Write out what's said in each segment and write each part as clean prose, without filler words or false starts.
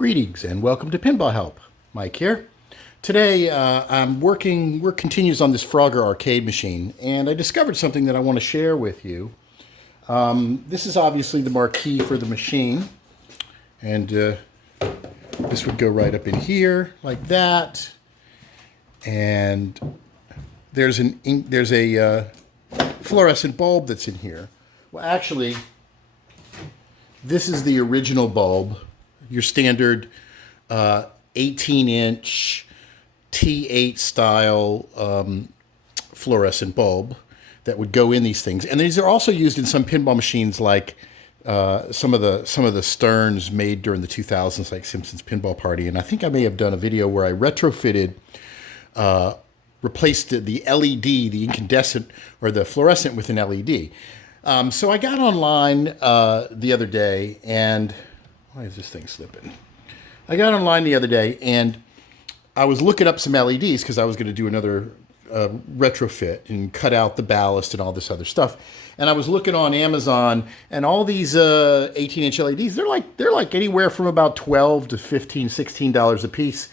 Greetings and welcome to Pinball Help. Mike here. Today work continues on this Frogger arcade machine, and I discovered something that I want to share with you. This is obviously the marquee for the machine, and this would go right up in here like that. And there's a fluorescent bulb that's in here. Well, actually, this is the original bulb. Your standard 18-inch T8 style fluorescent bulb that would go in these things. And these are also used in some pinball machines, like some of the Sterns made during the 2000s, like Simpsons Pinball Party. And I think I may have done a video where I retrofitted, replaced the LED, the incandescent or the fluorescent with an LED. So I got online the other day, and why is this thing slipping? I got online the other day, and I was looking up some LEDs because I was going to do another retrofit and cut out the ballast and all this other stuff. And I was looking on Amazon, and all these 18-inch LEDs, they're like anywhere from about $12 to $15, $16 a piece.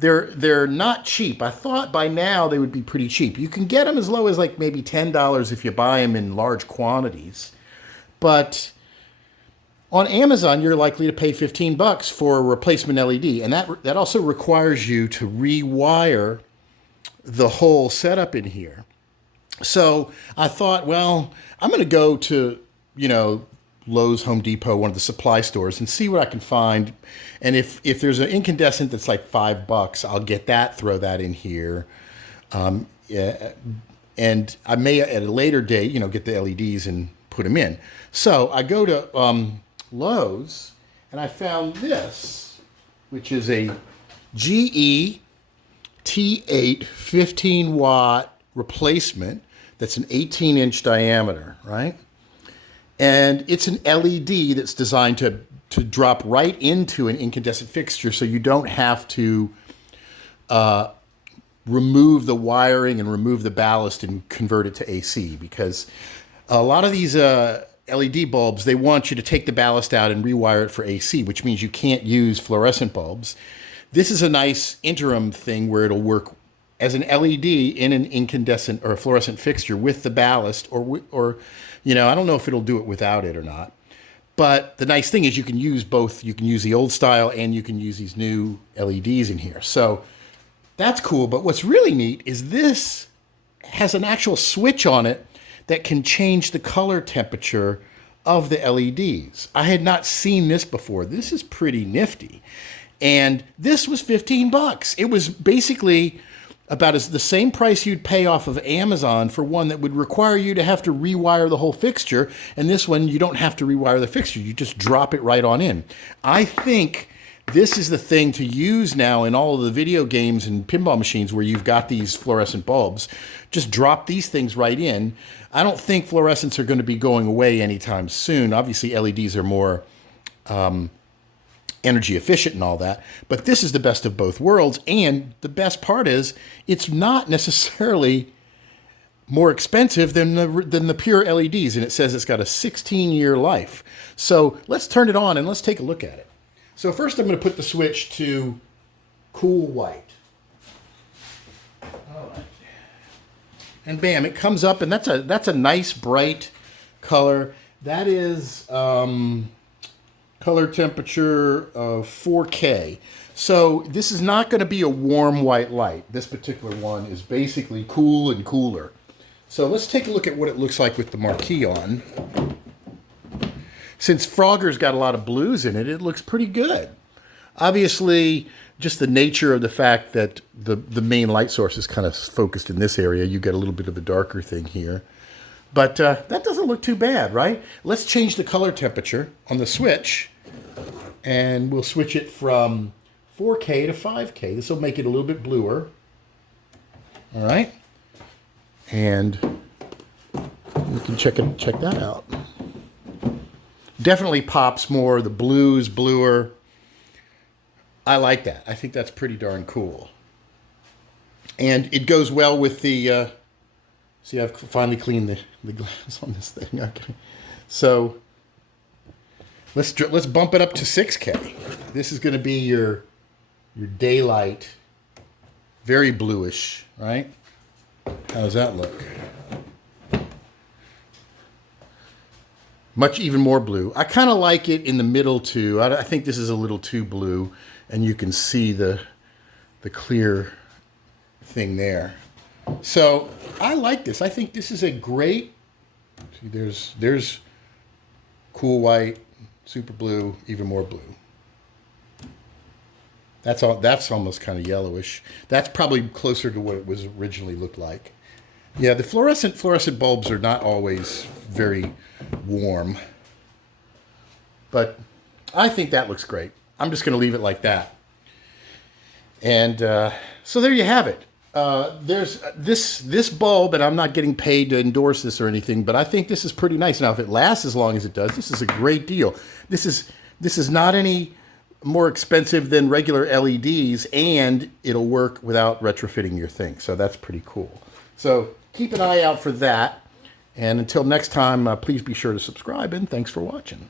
They're not cheap. I thought by now they would be pretty cheap. You can get them as low as like maybe $10 if you buy them in large quantities. But on Amazon, you're likely to pay $15 for a replacement LED. And that also requires you to rewire the whole setup in here. So I thought, well, I'm going to go to, Lowe's, Home Depot, one of the supply stores, and see what I can find. And if there's an incandescent that's like $5, I'll get that, throw that in here. And I may at a later date, get the LEDs and put them in. So I go to Lowe's, and I found this, which is a GE T8 15-watt replacement that's an 18-inch diameter, right? And it's an LED that's designed to drop right into an incandescent fixture, so you don't have to remove the wiring and remove the ballast and convert it to AC, because a lot of these LED bulbs, they want you to take the ballast out and rewire it for AC, which means you can't use fluorescent bulbs. This is a nice interim thing where it'll work as an LED in an incandescent or a fluorescent fixture with the ballast, or I don't know if it'll do it without it or not. But the nice thing is you can use both. You can use the old style and you can use these new LEDs in here. So that's cool. But what's really neat is this has an actual switch on it that can change the color temperature of the LEDs. I had not seen this before. This is pretty nifty. And this was $15. It was basically about the same price you'd pay off of Amazon for one that would require you to have to rewire the whole fixture. And this one, you don't have to rewire the fixture. You just drop it right on in. I think this is the thing to use now in all of the video games and pinball machines where you've got these fluorescent bulbs. Just drop these things right in. I don't think fluorescents are going to be going away anytime soon. Obviously, LEDs are more energy efficient and all that, but this is the best of both worlds. And the best part is it's not necessarily more expensive than the pure LEDs, and it says it's got a 16-year life. So let's turn it on and let's take a look at it. So first I'm going to put the switch to cool white. All right. And bam, it comes up, and that's a nice bright color. That is color temperature of 4K. So this is not going to be a warm white light. This particular one is basically cool and cooler. So let's take a look at what it looks like with the marquee on. Since Frogger's got a lot of blues in it, it looks pretty good. Obviously, just the nature of the fact that the main light source is kind of focused in this area, you get a little bit of a darker thing here. But that doesn't look too bad, right? Let's change the color temperature on the switch, and we'll switch it from 4K to 5K. This will make it a little bit bluer. All right? And we can check that out. Definitely pops more. The blue's bluer. I like that. I think that's pretty darn cool. And it goes well with the... see, I've finally cleaned the glass on this thing. Okay. So Let's bump it up to 6K. This is going to be your daylight, very bluish, right? How does that look? Much even more blue. I kind of like it in the middle too. I think this is a little too blue, and you can see the clear thing there. So I like this. I think this is a great. See, there's cool white, super blue, even more blue. That's all. That's almost kind of yellowish. That's probably closer to what it was originally looked like. Yeah, the fluorescent bulbs are not always very warm, but I think that looks great. I'm just going to leave it like that. And so there you have it. There's this bulb, and I'm not getting paid to endorse this or anything, but I think this is pretty nice. Now, if it lasts as long as it does, this is a great deal. This is not any more expensive than regular LEDs, and it'll work without retrofitting your thing. So that's pretty cool. So keep an eye out for that. And until next time, please be sure to subscribe, and thanks for watching.